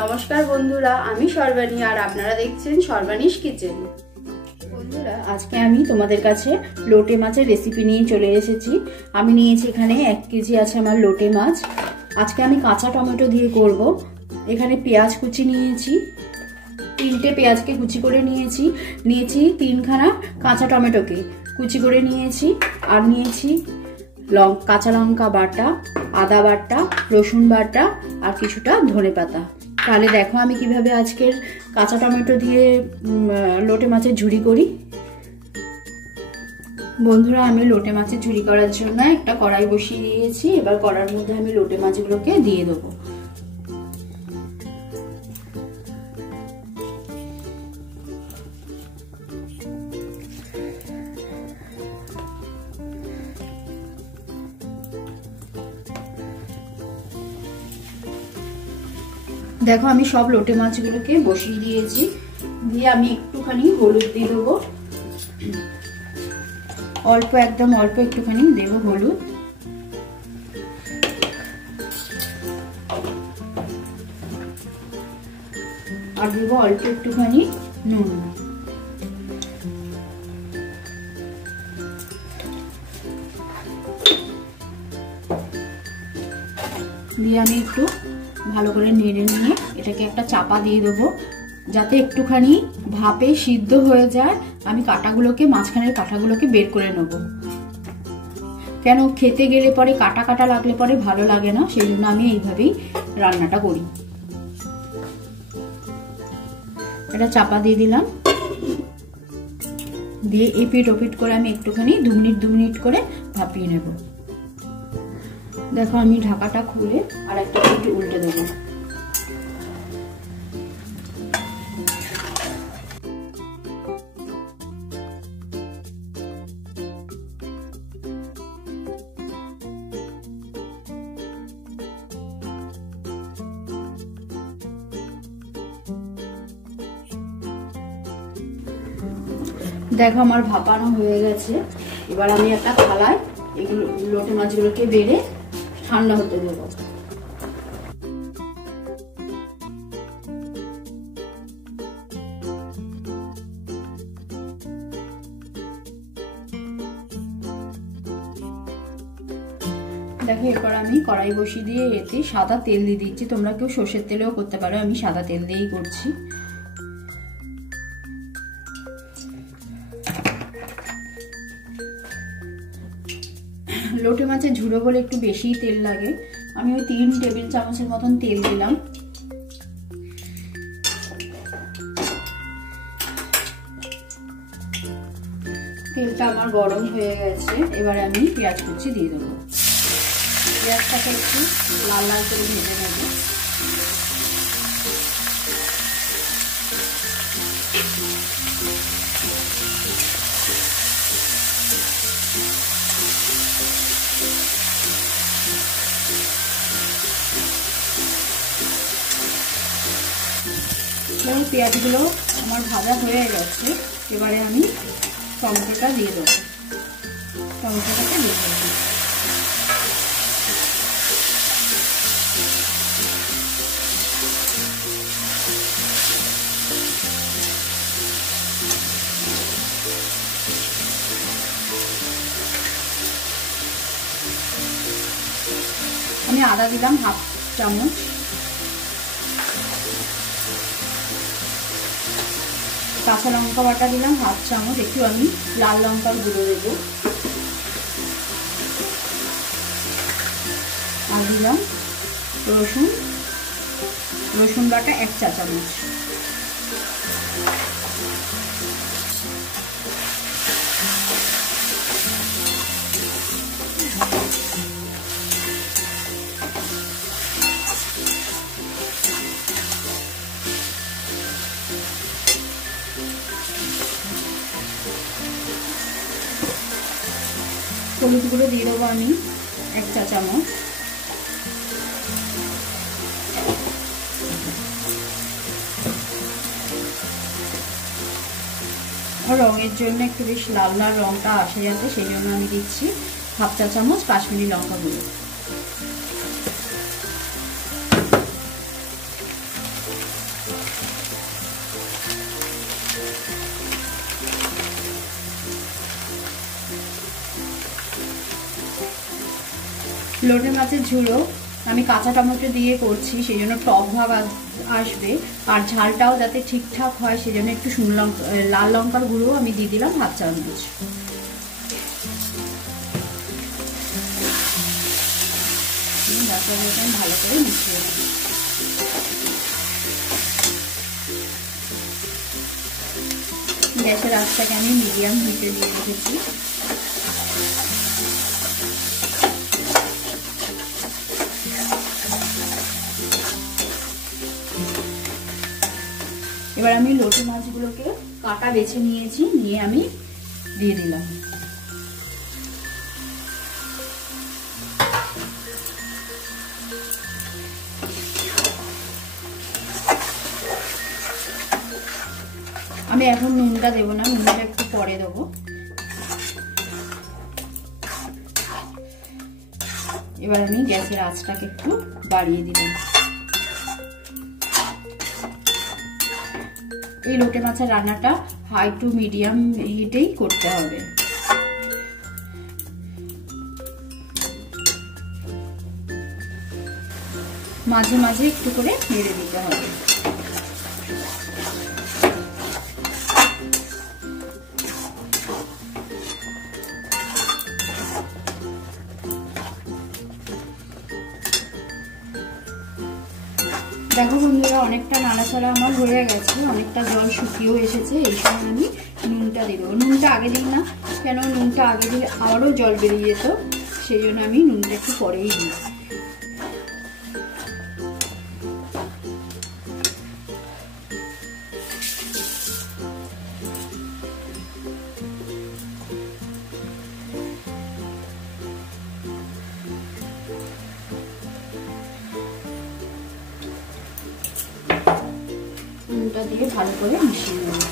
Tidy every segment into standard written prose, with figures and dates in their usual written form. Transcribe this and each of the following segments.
নমস্কার বন্ধুরা, আমি সর্বাণী আর আপনারা দেখছেন সর্বাণীস কিচেন। বন্ধুরা, আজকে আমি তোমাদের কাছে লোটে মাছের রেসিপি নিয়ে চলে এসেছি। আমি নিয়েছি এখানে 1 কেজি আছে আমার লোটে মাছ। আজকে আমি কাঁচা টমেটো দিয়ে করব। এখানে পেঁয়াজ কুচি নিয়েছি, 3টে পেঁয়াজকে কুচি করে নিয়েছি। 3খানা কাঁচা টমেটোকে কুচি করে নিয়েছি। আর নিয়েছি কাঁচা লঙ্কা বাটা, আদা বাটা, রসুন বাটা আর কিছুটা ধনেপাতা। তাহলে দেখো আমি কিভাবে আজকের কাঁচা টমেটো দিয়ে লোটে মাছের ঝুরি করি। বন্ধুরা, আমি লোটে মাছের ঝুরি করার জন্য একটা কড়াই বসিয়ে দিয়েছি। এবার কড়াইর মধ্যে আমি লোটে মাছগুলোকে দিয়ে দেবো। দেখো আমি সব লোটে মাছগুলোকে বসিয়ে দিয়েছি। দিয়ে আমি একটুখানি হলুদ দিয়ে দেবো, একদম অল্প একটুখানি দেবো হলুদ। আর দেবো অল্প একটুখানি নুন। দিয়ে আমি একটু ভালো করে নেড়ে নিয়ে এটাকে একটা চাপা দিয়ে দেবো, যাতে একটুখানি ভাপে সিদ্ধ হয়ে যায়। আমি মাঝখানের কাঁটাগুলোকে বের করে নেব, কেন খেতে গেলে পরে কাটা কাটা লাগলে পরে ভালো লাগে না, সেই জন্য আমি এইভাবেই রান্নাটা করি। এটা চাপা দিয়ে দিলাম। দিয়ে এপিট ওপিট করে আমি একটুখানি 2 মিনিট করে ভাপিয়ে নেব। দেখো আমি ঢাকাটা খুলে আর একটা পিঠ উল্টে দেবো। দেখো আমার ভাপানো হয়ে গেছে। এবার আমি একটা থালায় এগুলো লোটে মাছগুলোকে বেড়ে ঠান্ডা হতে দেব। দেখো এরপর আমি কড়াই বসিয়ে দিয়ে এতে সাদা তেল দিয়ে দিচ্ছি। তোমরা কেউ সর্ষের তেলেও করতে পারো, আমি সাদা তেল দিয়েই করছি। লোটে মাছের ঝুড়ো বলে একটু বেশি তেল লাগে। আমি ওই 3 টেবিল চামচের মতন তেল দিলাম। তেলটা আমার গরম হয়ে গেছে। এবারে আমি পেঁয়াজ কুচি দিয়ে দেবো। পেঁয়াজটাকে একটু লাল লাল করে ভেজে নেব। পেঁয়াজগুলো আমার ভাজা হয়ে গেছে। এবারে আমি টমেটোটা দিয়ে দেবো। টমেটোটাকে দিয়ে দেবো। আমি আদা দিলাম 1/2 চামচ। কাঁচা লঙ্কা বাটা দিলাম 1/2 চামচ। একটু আমি লাল লঙ্কার গুঁড়ো দেবো। আর দিলাম রসুন বাটা 1 চা চামচ। হলুদ গুঁড়ো দিয়ে দেবো আমি 1 চা চামচ। রঙের জন্য একটু বেশ লাল লাল রংটা আসে যাতে, সেই জন্য আমি দিচ্ছি 1/2 চা চামচ কাশ্মীরি লঙ্কা গুঁড়ো। লোটে মাছের ঝুড়ো আমি কাঁচা টমেটো দিয়ে করছি, সেই জন্য টক ভাব আসবে, আর ঝালটাও যাতে ঠিকঠাক হয় সেই জন্য একটু লাল লঙ্কার গুঁড়ো আমি দিয়ে দিলাম হাফ চামচ। ভালো করে মিশিয়ে দেব। গ্যাসের আঁচটাকে আমি মিডিয়াম হিটে দিয়ে রেখেছি। এবার আমি লোটে মাছগুলোকে কাটা বেছে নিয়েছি, নিয়ে আমি দিয়ে দিলাম। আমি এখন নুনটা দেবো না, নুনটা একটু পরে দেবো। এবার আমি গ্যাসের আঁচটাকে একটু বাড়িয়ে দিলাম। এই লোটে মাছের রান্নাটা হাই টু মিডিয়াম হিটেই করতে হবে। মাঝে মাঝে একটু করে নেড়ে দিতে হবে। দেখো বন্ধুরা, অনেকটা নাড়াচাড়া আমার হয়ে গেছে, অনেকটা জল শুকিয়েও এসেছে। এই সময় আমি নুনটা দিয়ে দেবো। নুনটা আগে দিই না, কেন নুনটা আগে দিলে আরও জল বেরিয়ে যেত, সেই জন্য আমি নুনটা একটু পরেই দিই। নুনটা দিয়ে ভালো করে মিশিয়ে নেব।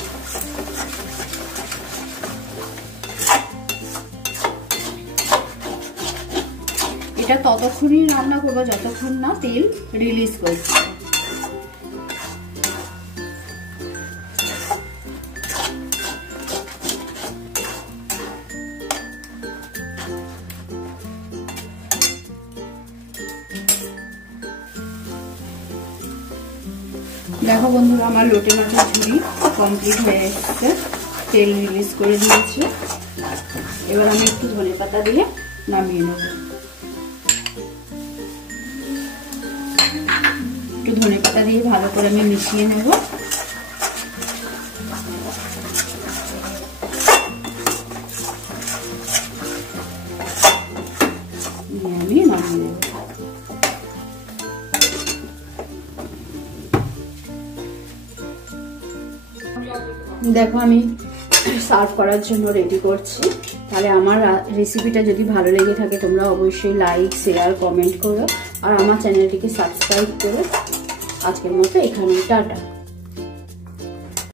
এটা ততক্ষণই রান্না করবো যতক্ষণ না তেল রিলিজ করছে। দেখো বন্ধুরা, আমার লোটে মাছের ঝুড়ি কমপ্লিট হয়ে এসেছে, তেল রিলিজ করে দিয়েছে। এবার আমি একটু ধনেপাতা দিয়ে নামিয়ে নেব। একটু ধনেপাতা দিয়ে ভালো করে আমি মিশিয়ে নেব। আমি নামিয়ে নেব। দেখো আমি সার্ভ করার জন্য রেডি করছি। তাহলে আমার রেসিপিটা যদি ভালো লেগে থাকে তোমরা অবশ্যই লাইক, শেয়ার, কমেন্ট করো, আর আমার চ্যানেলটিকে সাবস্ক্রাইব করো। আজকের মতো এখানেই, টাটা।